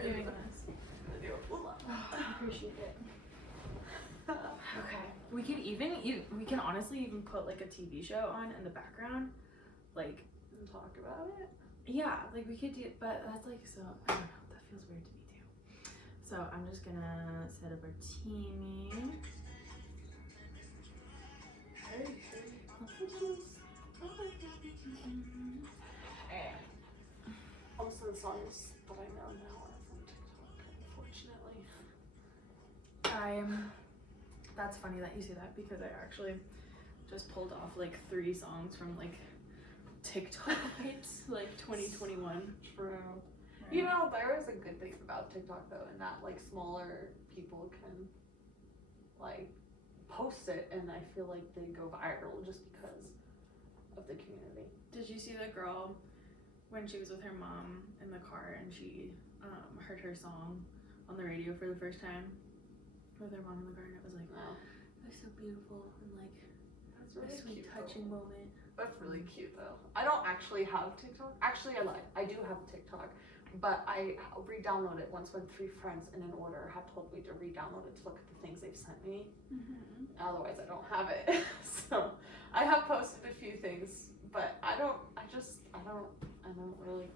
for doing this. I appreciate it. Okay. We can honestly even put like a TV show on in the background, like, And talk about it. yeah, like we could do, but that's like so. I don't know. That feels weird to me too. So I'm just gonna set up our teaming. Hey. Most of the songs that I know now are from TikTok, unfortunately. That's funny that you say that because I actually just pulled off like 3 songs from like TikTok hits like 2021. True. Right. You know, there is a good thing about TikTok though, in that like smaller people can like post it, and I feel like they go viral just because of the community. Did you see the girl when she was with her mom in the car and she heard her song on the radio for the first time with her mom in the car, and it was like, No. it was so beautiful and like That's a really sweet cute. touching moment. That's really cute though. I don't actually have TikTok. Actually, I lied. I do have TikTok, but I re-downloaded it once when 3 friends in an order had told me to re-download it to look at the things they've sent me. Mm-hmm. Otherwise, I don't have it. So I have posted a few things, but I don't really.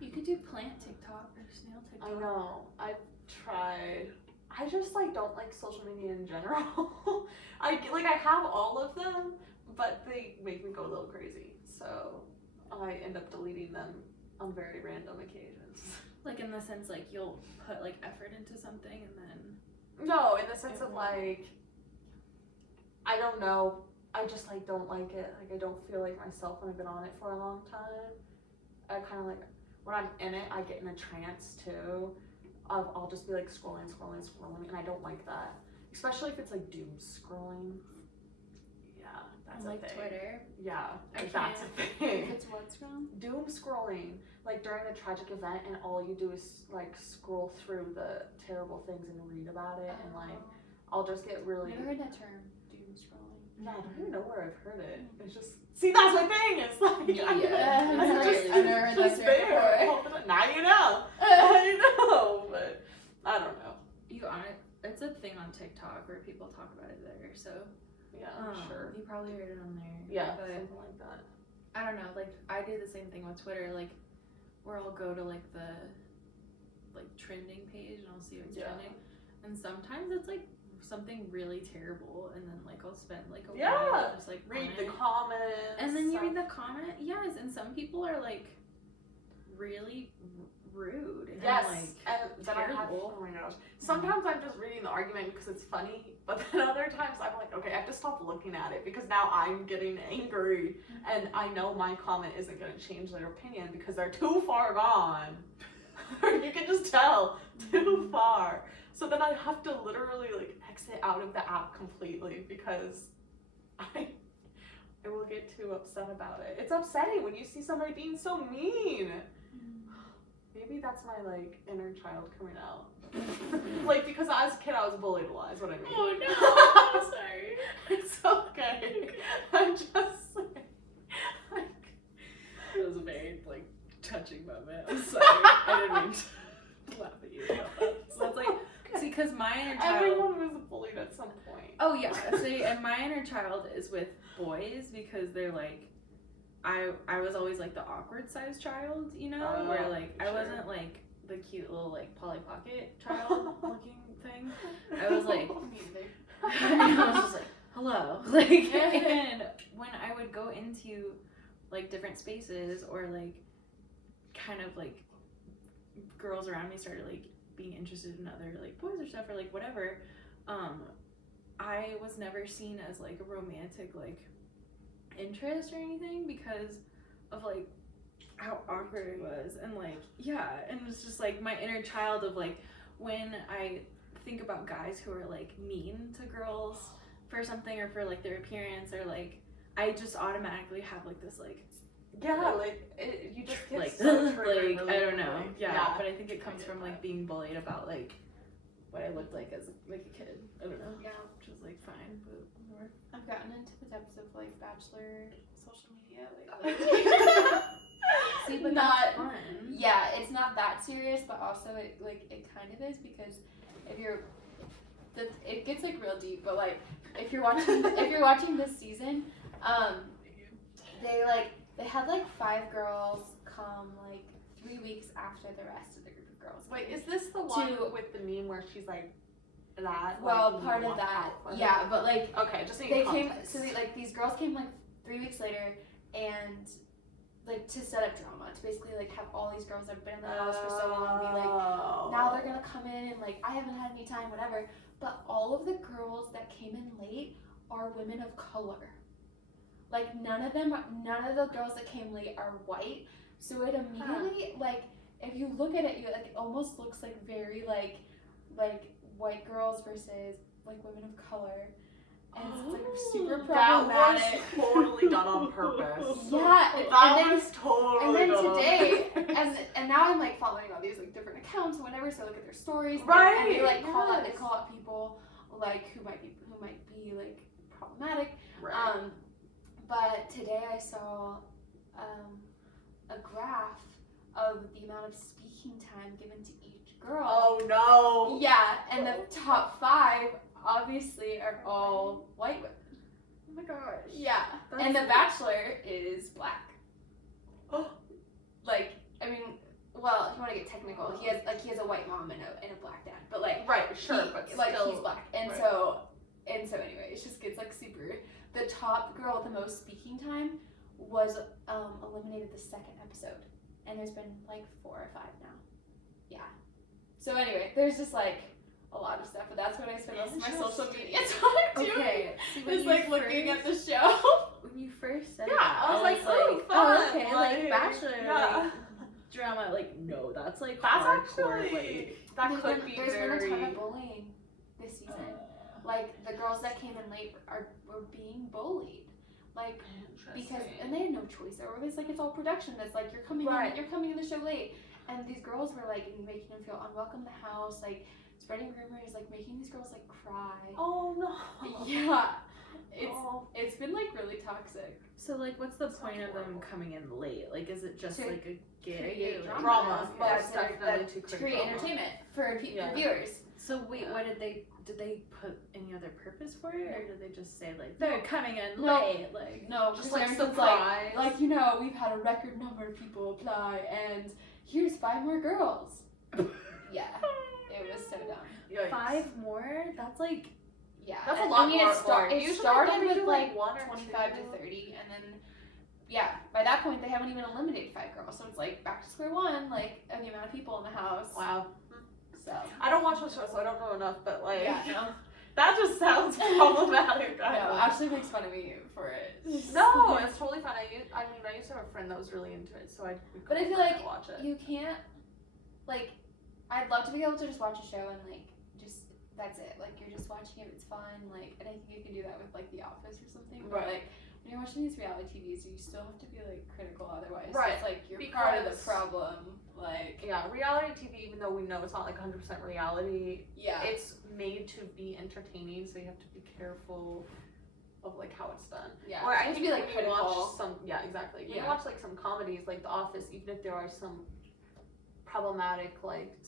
You could do plant TikTok or snail TikTok. I know. I've tried. I just like don't like social media in general. I have all of them, but they make me go a little crazy. So I end up deleting them on very random occasions. Like in the sense like you'll put like effort into something and then. No, in the sense of like, I don't know. I just like don't like it. Like I don't feel like myself when I've been on it for a long time. I kind of like when I'm in it, I get in a trance too. I'll just be like scrolling, and I don't like that. Especially if it's like doom scrolling. Yeah, that's like a thing. Twitter. Yeah, I that's a If thing. it's what scroll? Doom scrolling, like during a tragic event, and all you do is like scroll through the terrible things and read about it, and like I'll just get really. Never heard that term, doom scrolling. No, I don't even know where I've heard it. It's just see, that's my thing. It's like I've never heard that term before. Now you know. I know, but I don't know. It's a thing on TikTok where people talk about it there. So Yeah, I'm sure. you probably heard it on there. Yeah, but something like that. I don't know. Like I do the same thing with Twitter. Like where I'll go to like the trending page and I'll see what's trending, and sometimes it's like something really terrible, and then like I'll spend like a while just like read on the it. comments. And then you read the comment, yes, and some people are like really rude. Yes, and, like, and then I have. terrible. Oh my gosh. Sometimes I'm just reading the argument because it's funny, but then other times I'm like, okay, I have to stop looking at it because now I'm getting angry, and I know my comment isn't going to change their opinion because they're too far gone. You can just tell, too far. So then I have to literally like exit out of the app completely because I will get too upset about it. It's upsetting when you see somebody being so mean. Maybe that's my like inner child coming out. Like because as a kid I was bullied a lot is what I mean. Oh no, I'm sorry. It's okay. I'm just like It was a very like touching moment. I'm sorry. I didn't mean to laugh at you about that. So that's like, see, because my inner child. everyone was bullied at some point. Oh yeah, see, and my inner child is with boys because they're like, I was always like the awkward sized child, you know, where like I wasn't like the cute little like Polly Pocket child looking thing. I was like, I was just like, hello, like, and when I would go into like different spaces or like kind of like girls around me started like being interested in other like boys or stuff or like whatever, I was never seen as like a romantic like interest or anything because of like how awkward it was, and like and it's just like my inner child of like when I think about guys who are like mean to girls for something or for like their appearance or like I just automatically have like this like you just get like so like triggered really I don't know quickly. but I think it comes from like being bullied about like what I looked like as like a kid. I don't know. Yeah. Which was like fine, but whatever. I've gotten into the depths of like Bachelor social media. See, but not that's fun. Yeah, it's not that that serious, but also it kind of is, because if you're, it gets like real deep. But like if you're watching this season, they had like 5 girls come like 3 weeks after the rest of the group of girls. Wait, is this the one with the meme where she's like that? Well, like, part of that, yeah. But like okay, just they came. So these girls came like 3 weeks later, and like to set up drama, to basically like have all these girls that have been in the house for so long be like, now they're gonna come in and like, I haven't had any time, whatever. But all of the girls that came in late are women of color. Like none of the girls that came late are white. So it immediately like, if you look at it, you like, it almost looks like very like white girls versus like women of color. And it's like super problematic. That was totally done on purpose. Yeah, that was totally. And then done today, on purpose. and now I'm like following all these like different accounts and whatever. So I look at their stories, right? And they like call out people like who might be like problematic. Right. But today I saw a graph of the amount of speaking time given to each girl. Oh no. Yeah, and the top 5 obviously are all white women. Oh my gosh. Yeah, and The Bachelor is black. Like, I mean, well, if you want to get technical, he has a white mom and a black dad, but like, right, sure, but still, he's black, and right. so anyway, it just gets like super. The top girl with the most speaking time was eliminated the 2nd episode, and there's been like 4 or 5 now. Yeah. So anyway, there's just like a lot of stuff, but that's what I spend most of my social media time doing. Okay. It's like looking at the show. When you first said Yeah, that, I was like, oh, fun. okay, like Bachelor, yeah. like drama, like no, that's like that's hardcore, actually that could be There's very. been a ton of bullying this season. Like the girls that came in late were being bullied, like because and they had no choice. They were always like, it's all production. That's like you're coming in the show late, and these girls were like making them feel unwelcome in the house, like spreading rumors, like making these girls like cry. Oh no. Yeah, it's been like really toxic. So like, what's the point of them coming in late? Like, is it just like a gig? Create Like, drama. But That's definitely to create drama. entertainment for Yeah. viewers. So wait, what did they put any other purpose for it, or did they just say like they're coming in late? Like No, just like like surprise. surprise. Like you know, we've had a record number of people apply, and here's 5 more girls. Yeah, it was so dumb. Yikes. 5 more? That's like Yeah, That's a and- lot I mean, more. it Usually started don't they with do, like 1 or 25 2? to 30, and then yeah, by that point they haven't even eliminated 5 girls, so it's like back to square one, like of the amount of people in the house. Wow. So I don't watch the show, so I don't know enough. But like, yeah, no, that just sounds problematic. no, Ashley makes fun of me for it. No, it's totally fine. I used to have a friend that was really into it, so But I feel like watch it. you can't, like, I'd love to be able to just watch a show and like just that's it. Like you're just watching it, it's fun. Like, and I think you can do that with like The Office or something. But Right. like when you're watching these reality TVs, you still have to be like critical. Otherwise, Right. it's like you're part of the Because- problem. Like, Yeah, reality TV, even though we know it's not like 100% reality, yeah, it's made to be entertaining, so you have to be careful of like how it's done. yeah. Or You I have think to be like when you critical. watch some, yeah, exactly. When Yeah. you watch like some comedies, like The Office, even if there are some problematic, like,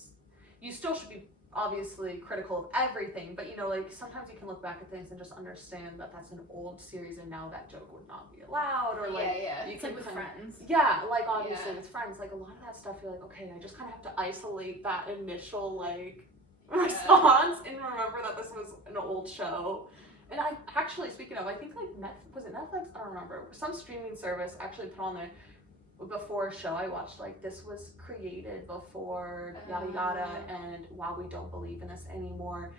you still should be obviously critical of everything, but you know, like sometimes you can look back at things and just understand that that's an old series and now that joke would not be allowed, or like yeah. you it's can like with kind of- Friends. Yeah, like obviously Yeah. with Friends, like a lot of that stuff, you're like, okay, I just kind of have to isolate that initial like response and remember that this was an old show. And I actually, speaking of, I think like was it Netflix? I don't remember. Some streaming service actually put on there before a show I watched, like this was created before yada yada, and while we don't believe in this anymore,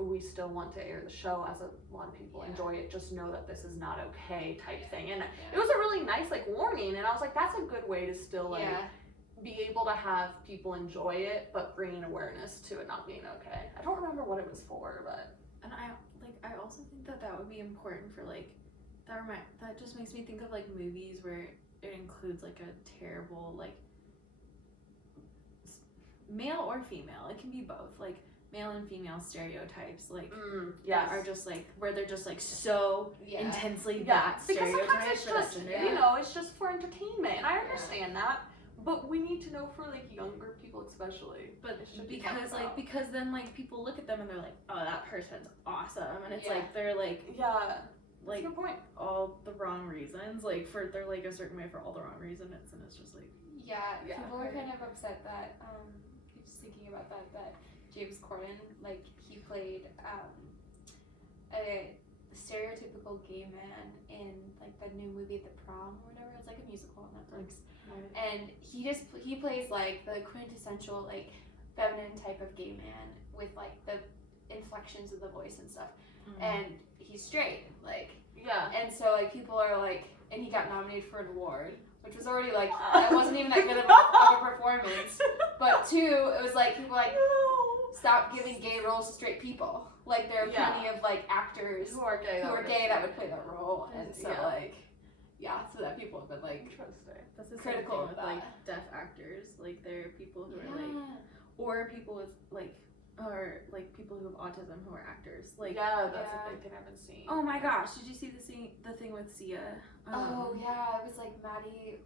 we still want to air the show as a lot of people enjoy it. Just know that this is not okay, type thing. And it was a really nice like warning, and I was like, that's a good way to still like be able to have people enjoy it, but bringing awareness to it not being okay. I don't remember what it was for, but And I also think that would be important for like that just makes me think of like movies where it includes like a terrible like male or female. It can be both, like male and female stereotypes, like that are just like where they're just like so intensely that because sometimes stereotype it's for that just gender. you know, it's just for entertainment, and I understand that. But we need to know for like younger people especially. But It should be talked because like about. because then like people look at them and they're like, oh, that person's awesome, and it's Yeah. like they're like Yeah. like That's a good point. all the wrong reasons, like for they're like a certain way for all the wrong reasons, and it's just like Yeah, Yeah. people were kind of upset that just thinking about that James Corden, like he played a stereotypical gay man in like the new movie The Prom or whatever. It's like a musical on Netflix. And he plays like the quintessential like feminine type of gay man with like the inflections of the voice and stuff. And he's straight, like, Yeah. and so like people are like, and he got nominated for an award, which was already like that wasn't even that good of a performance. But two, it was like people were like, stop giving gay roles to straight people. Like there are plenty of like actors who are gay that would play that role, and so Yeah. like, yeah, so that people have been like Interesting. that's the critical same of thing with that. like deaf actors. Like there are people who are yeah. like, or people with like, or like people who have autism who are actors. Like, Yeah, that's Yeah. a big thing I haven't seen. oh my gosh, did you see the thing with Sia? Oh yeah, it was like Maddie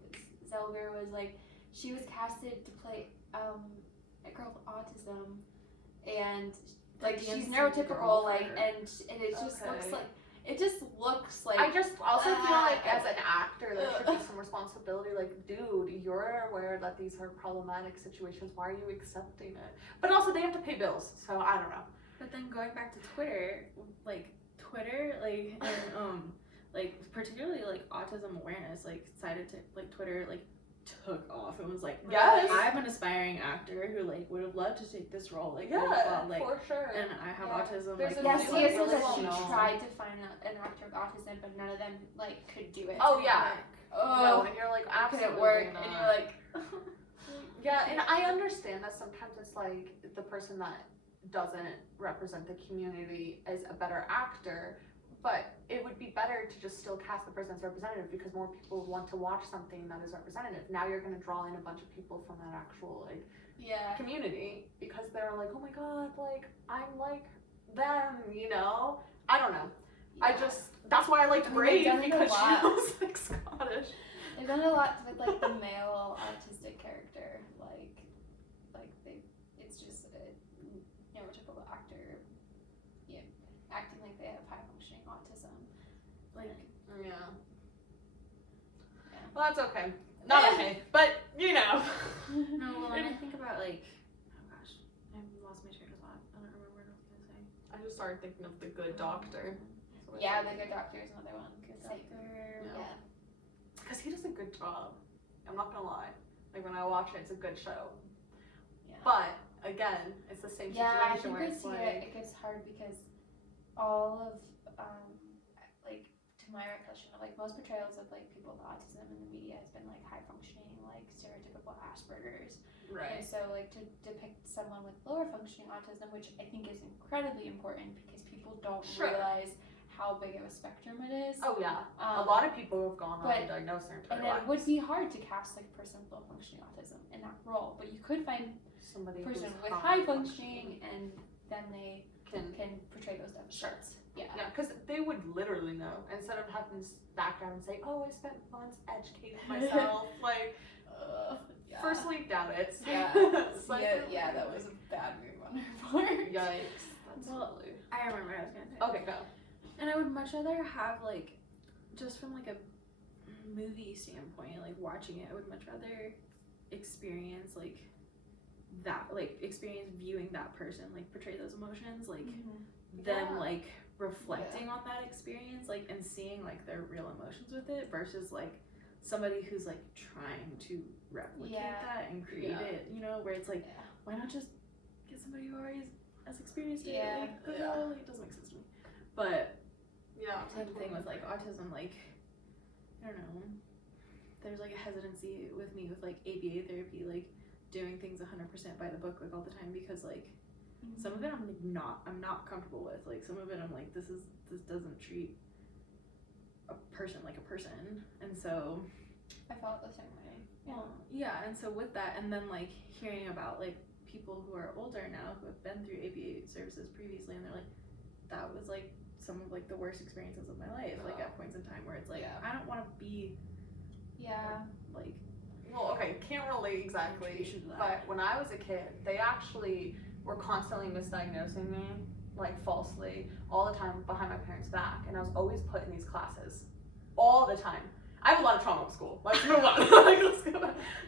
Zelger was like, she was casted to play a girl with autism, and like The she's DMC neurotypical, girl like, for- and it just looks Okay. like it just looks like I just also feel like as Ah. an actor there should be some responsibility, like, dude, you're aware that these are problematic situations, why are you accepting it? But also they have to pay bills, so I don't know. But then going back to Twitter, and like particularly like autism awareness, like decided to like Twitter like took off and was like, Yes. I'm an aspiring actor who like would have loved to take this role, like blah, Yeah, blah, like, for sure. and I have Yeah. autism. There's like, a Yeah, really, Sia said really that she well-known. tried to find an actor with autism, but none of them like could do it. Oh, yeah. No, Oh, and you're like, it absolutely couldn't work, not. and you're like, Yeah, and I understand that sometimes it's like the person that doesn't represent the community is a better actor, but it would be better to just still cast the person as representative because more people would want to watch something that is representative. Now you're going to draw in a bunch of people from that actual like yeah. community because they're like, oh my god, like I'm like them, you know? I don't know. I just that's why I liked I mean, Brave they've done it a because she lot. was like Scottish. They've done a lot with like the male autistic character, it's just a neurotypical actor, acting like they have high functioning autism. like Yeah. Well, that's okay. Not okay, but you know. no. Well, and I think about like, oh gosh, I lost my train of thought. I don't remember what I was gonna say. I just started thinking of The Good Doctor. Yeah, The Good Doctor is another one. Good Same. doctor. Yeah. Because he does a good job. I'm not gonna lie. Like when I watch it, it's a good show. Yeah. But again, it's the same Yeah, I situation think where with it's Sia, like, it gets hard because all of, like, to my recollection of, like, most portrayals of, like, people with autism in the media has been, like, high-functioning, like, stereotypical Asperger's. And right. so, like, to depict someone with lower-functioning autism, which I think is incredibly important because people don't Sure. realize how big of a spectrum it is. Oh yeah, a Um, lot of people have gone on but- to diagnose their entire And it lives. would be hard to cast, like, a person with low-functioning autism in that role, but you could find Somebody a person who's with high high-functioning and then they can. can portray those deficits. Yeah. Yeah, because they would literally know instead of having to back down and say, "Oh, I spent months educating myself." Like, Yeah. firstly, doubt it. Yeah. Secondly, yeah, that was a bad move on her part. Yikes. That's Well, really. I remember what I was gonna say. Okay, go. And I would much rather have like, just from like a movie standpoint, like watching it, I would much rather experience like that, like experience viewing that person like portray those emotions, like them Yeah. like reflecting on that experience, like and seeing like their real emotions with it versus like somebody who's like trying to replicate Yeah. that and create Yeah. it, you know, where it's like, Yeah. why not just get somebody who already has experienced it? Yeah. Like, Yeah. like, it doesn't make sense to me. But Yeah. same thing with like autism, like I don't know, there's like a hesitancy with me with like ABA therapy, like doing things 100% by the book like all the time because like some of it I'm like not comfortable with, like some of it I'm like this doesn't treat a person like a person, and so I felt the same way. well, yeah, and so with that, and then like hearing about like people who are older now who have been through ABA services previously, and they're like, that was like some of like the worst experiences of my life, like at points in time where it's like Yeah. I don't want to be Yeah. like well, okay, can't relate exactly, Contribution to that. but when I was a kid, they actually were constantly misdiagnosing me, like falsely, all the time behind my parents' back, and I was always put in these classes, all the time. I have a lot of trauma at school. Let's move on. Like, let's go.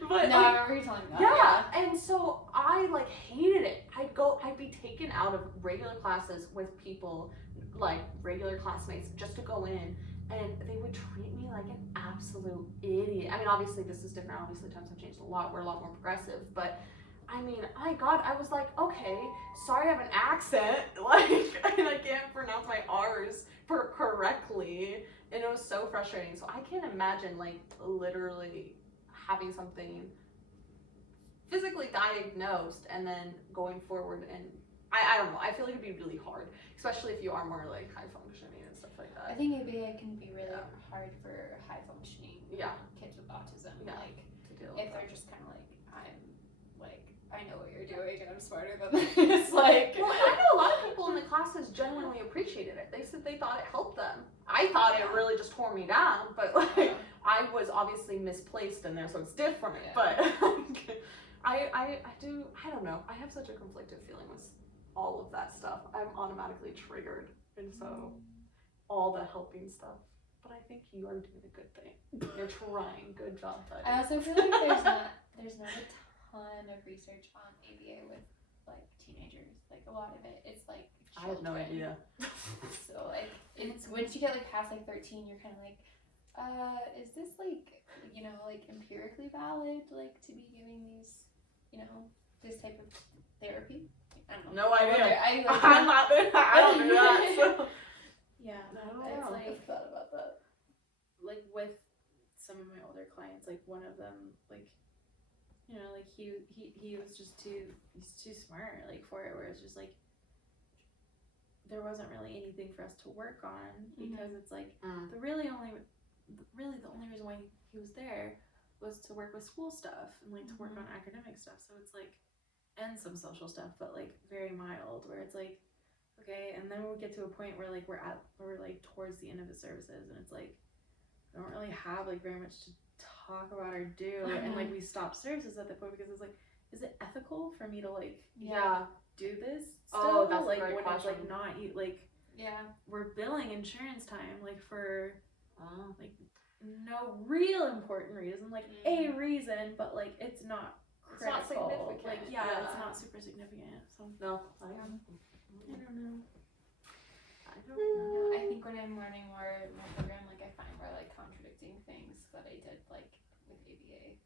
But No, I remember you telling me that. yeah, and so I like hated it. I'd be taken out of regular classes with people, like regular classmates, just to go in, and they would treat me like an absolute idiot. I mean, obviously this is different. Obviously times have changed a lot. We're a lot more progressive, but I mean, I was like, okay, sorry, I have an accent, like, and I can't pronounce my R's correctly, and it was so frustrating. So I can't imagine, like, literally having something physically diagnosed and then going forward, and I don't know, I feel like it'd be really hard, especially if you are more, like, high functioning and stuff like I that. think ABA can be really hard for high functioning Yeah. kids with autism. Yeah. Like, To deal with if that. they're just kind of like, I know what you're doing and I'm smarter than this. Like, Well, I know a lot of people in the classes genuinely appreciated it. They said they thought it helped them. I thought it really just tore me down, but like I was obviously misplaced in there, so it's different. Yeah. But I don't know. I have such a conflicted feeling with all of that stuff. I'm automatically triggered, and so all the helping stuff. But I think you are doing a good thing. You're trying. Good job, buddy. I also feel like there's not a ton of research on ABA with like teenagers. Like a lot of it, it's like I have no children. idea. So like it's once you get like past like 13, you're kind of like, is this like like empirically valid like to be giving these this type of therapy? I don't know. No idea. I'm not there. I don't do that. So. Yeah, I don't it's know. like thought about that. like with some of my older clients, like one of them, like like he was just he's too smart like for it, where it's just like there wasn't really anything for us to work on because it's like the only reason why he was there was to work with school stuff and like to work on academic stuff. So it's like, and some social stuff, but like very mild, where it's like, okay, and then we'll get to a point where like we're like towards the end of the services, and it's like we don't really have like very much to talk about or do, and like we stop services at that point because it's like, is it ethical for me to like do this still? That's like a great when question. it's like not like we're billing insurance time like for like no real important reason, like a reason, but like it's not critical. It's not significant. Like it's not super significant. So No, I don't know. I don't know. I think when I'm learning more in my program, like I find more like contradicting things that I did like with ABA,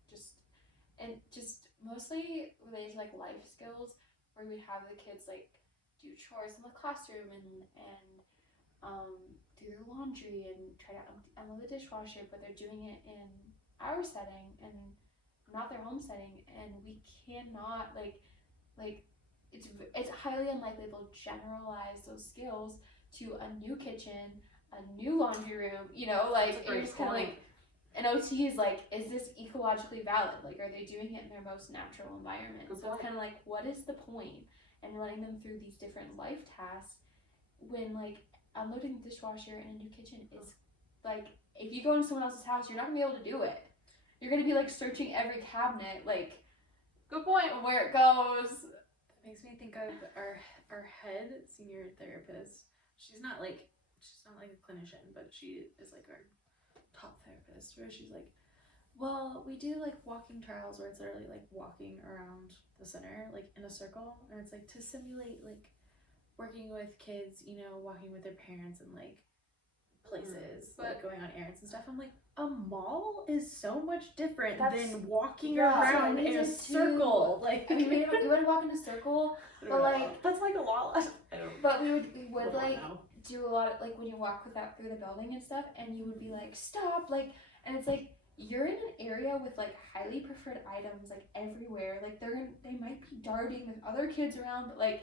just mostly related to like life skills, where we have the kids like do chores in the classroom and do their laundry and try to unload the dishwasher, but they're doing it in our setting and not their home setting, and we cannot like it's highly unlikely they'll generalize those skills to a new kitchen, a new laundry room, like you're just kind of like, an OT is like, is this ecologically valid? Like, are they doing it in their most natural environment? So it's kind of like, what is the point? And letting them through these different life tasks when like unloading the dishwasher in a new kitchen is like, if you go into someone else's house, you're not gonna be able to do it. You're gonna be like searching every cabinet, like, Good point. where it goes. That makes me think of our head senior therapist. She's not like a clinician, but she is like our top therapist, where she's like, well, we do like walking trials where it's literally like walking around the center like in a circle, and it's like to simulate like working with kids, walking with their parents and like places, like going on errands and stuff. I'm like, a mall is so much different than walking around in a circle. Like, I mean, we would walk in a circle, but like, that's like a lot less. but we would like do a lot of like when you walk with that through the building and stuff, and you would be like, stop, like, and it's like you're in an area with like highly preferred items like everywhere. Like they might be darting with other kids around, but like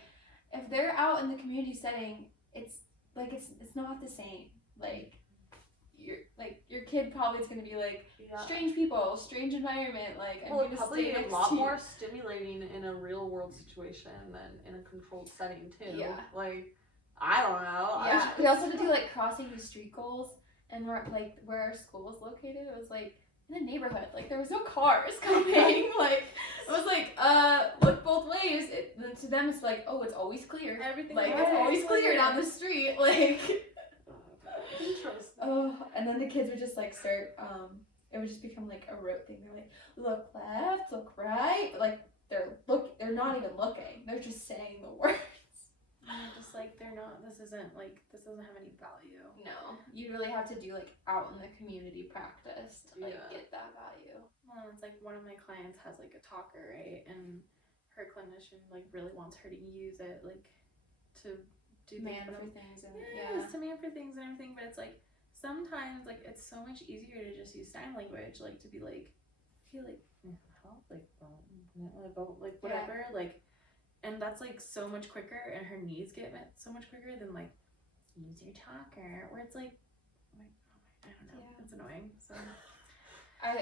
if they're out in the community setting, it's like it's not the same. Like your kid probably is gonna be like strange people, strange environment. Like well, I'm it's gonna probably stay a next lot to you. more stimulating in a real world situation than in a controlled setting too. Yeah. Like I don't know. Yeah, we also had to do like crossing the street goals, and where our school was located, it was like in a neighborhood. Like, there was no cars coming. Like, it was like, look both ways. Then to them, it's like, oh, it's always clear. Everything Like, is it's always clear clear. down the street. Like, Interesting. oh, and then the kids would just, like, start, it would just become, like, a rote thing. They're like, look left, look right. But, like, they're not even looking. They're just saying the words. And just like this doesn't have any value. No, you really have to do like out in the community practice to like Yeah. get that value. Well, it's like one of my clients has like a talker, right? And her clinician like really wants her to use it like to do Man things for things and yes, to man for things and everything, but it's like sometimes like it's so much easier to just use sign language, like to be like, okay, like help, like whatever, like. And that's like so much quicker, and her needs get met so much quicker than like use your talker, where it's like I don't know, Yeah. it's annoying. So I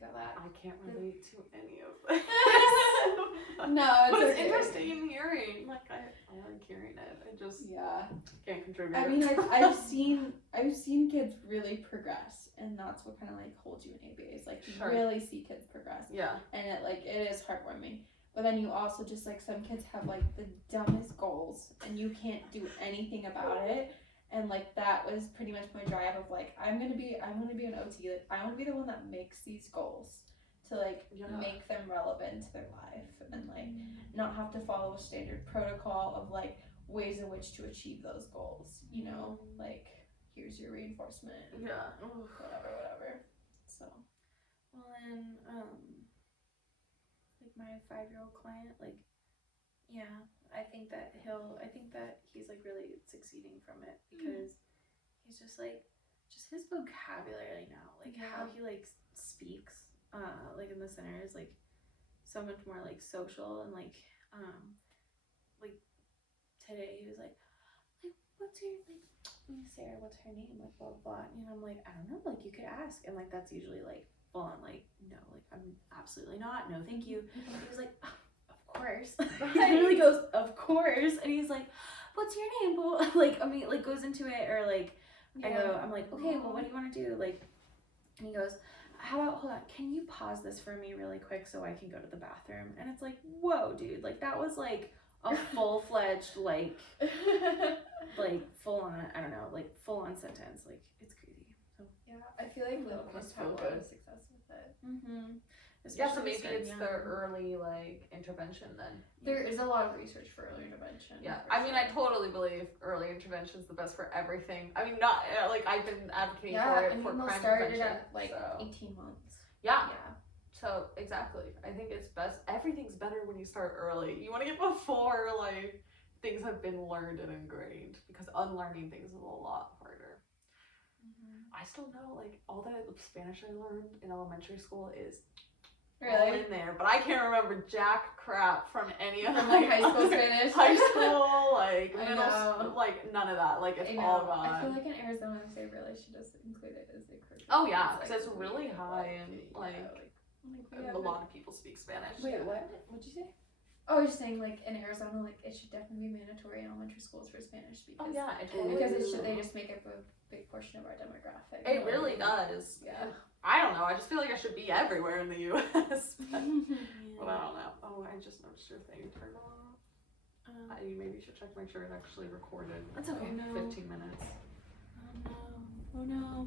feel that. I can't relate to any of this. No, But it's okay. interesting hearing. Like I like hearing it. I just Yeah. can't contribute. I mean, I've seen kids really progress, and that's what kind of like holds you in ABA. Is like you Sure. really see kids progress, yeah. and it is heartwarming. But then you also just like some kids have like the dumbest goals, and you can't do anything about it. And like that was pretty much my drive of like I'm gonna be an OT. Like I want to be the one that makes these goals to like Yeah. make them relevant to their life, and like not have to follow a standard protocol of like ways in which to achieve those goals. You know, like here's your reinforcement. Yeah. Whatever. So well, and like my 5-year-old client, like yeah, I think that he's like really succeeding from it because he's just his vocabulary now, like how he like speaks, like in the center is like so much more like social and like today he was like what's your like Sarah, what's her name, like blah blah blah, and I'm like I don't know, like you could ask, and like that's usually like full on like no, like I'm absolutely not, no thank you. And he was like of course. He literally goes of course, and he's like what's your name, like I mean like goes into it, or like I'm like okay, well what do you want to do, like, and he goes how about hold on, can you pause this for me really quick so I can go to the bathroom, and it's like whoa dude, like that was like a full-fledged like full on, I don't know, like full on sentence, like it's crazy. So Yeah, I feel like little kids Must have a feel lot good. of success with it. Yeah, so Especially maybe starting it's young. the early like intervention then. There is a lot of research for early intervention. Yeah, for I mean, I sure. totally believe early intervention is the best for everything. I mean, not like I've been advocating for Yeah, it and for people crime started prevention. at like so. 18 months. Yeah, Yeah. so exactly. I think it's best. Everything's better when you start early. You want to get before like things have been learned and ingrained, because unlearning things is a lot harder. I still know like all that Spanish I learned in elementary school is all Really? in there, but I can't remember jack crap from any of From my like high school other- Spanish. high school, like I middle, know. like none of that. Like it's I know. all gone. I feel like in Arizona they really should just include it as a curriculum. Oh, yeah, 'cause like, it's really high and, like, we a have lot of people speak Spanish. Wait, what? What'd you say? Oh, I was just saying, like in Arizona, like it should definitely be mandatory in elementary schools for Spanish because Oh yeah, it totally because is. they just make up a big portion of our demographic. It really does. Yeah. I don't know. I just feel like I should be everywhere in the U.S. But I don't know. Oh, I just noticed your thing turned off. You maybe should check to make sure it actually recorded. That's okay. for 15 minutes. Oh no.